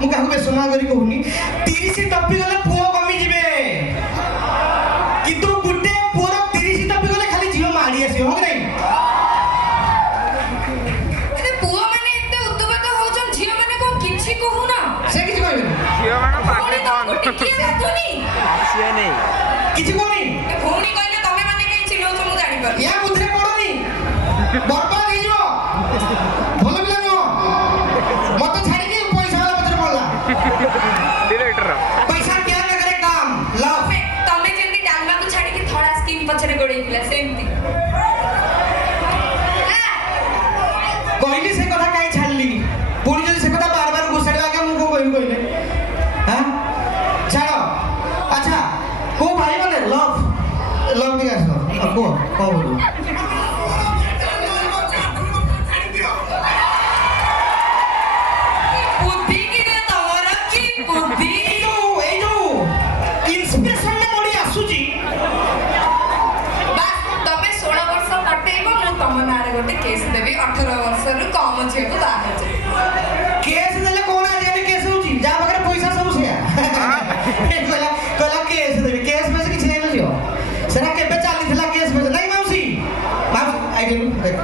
ମୁଁ କାହାକୁ ବେସମା କରି କହୁନି 30 ଟପି ଗଲେ ପୁଅ କମି ଯିବେ କିନ୍ତୁ ଗୋଟେ ପୁଅର 30 ଟପି ଗଲେ ଖାଲି ଝିଅ ମାଡ଼ି ଆସିବ ହଁ କି ନାହିଁ ପୁଅ ମାନେ ଏତେ ଉତ୍ତୁପାତ ହଉଛନ୍ତି ଝିଅ ମାନେ କଣ କିଛି କହୁନା ସେ କିଛି କହିବେନି ଝିଅ ମାନଙ୍କ ପାଖରେ କଣ କିଛି କହୁନି ଭଉଣୀ କହିଲେ ତମେ ମାନେ କାହିଁ ଚିଲଉଛ ମୁଁ ଜାଣିପାରୁନି ୟା ବୁଦ୍ଧିରେ ପଡନି ବର୍ବାଦ ହେଇଯିବ ଭଲ ପିଲା ନୁହଁ ମତେ ଛାଡ଼ିକି ପଇସା ବାଲା ପଛରେ ପଡିଲା ଡିରେକ୍ଟର पैसा क्या न करे काम लव ତମେ ଯେମିତି ଡାଲମାକୁ ଛାଡିକି ଧଳା ସ୍କିନ୍ ପଛରେ ଗୋଡେଇଥିଲା ସେମିତି କହିଲି ସେ କଥା କାହିଁ ଛାଡ଼ିଲି ପୁଣି ଯଦି ସେ କଥା ବାର ବାର ଘୋଷାଡ଼ିବା ଆଜ୍ଞା ମୁଁ କଣ କହିବି କହିଲେ ହଁ ଛାଡ଼ ଆଚ୍ଛା କୋଉ ଭାଇ ମାନେ ଲଭ ଲଭ ଟିକେ ଆସ କୁହ କଣ ବୋଲୁ ବୁଦ୍ଧି କି ରେ ତମର କି ବୁଦ୍ଧି ଏଇ ଯୋଉ ଇନ୍ସପିରେସନ ମୋଡ଼ି ଆସୁଛି ବାସ୍ ତମେ 16 ବର୍ଷ କଟେଇବ ମୁଁ ତମ ନାଁରେ ଗୋଟେ କେସ୍ ଦେବି 18 ବର୍ଷରୁ କମ ଝିଅକୁ ବାହା ହେଇଛି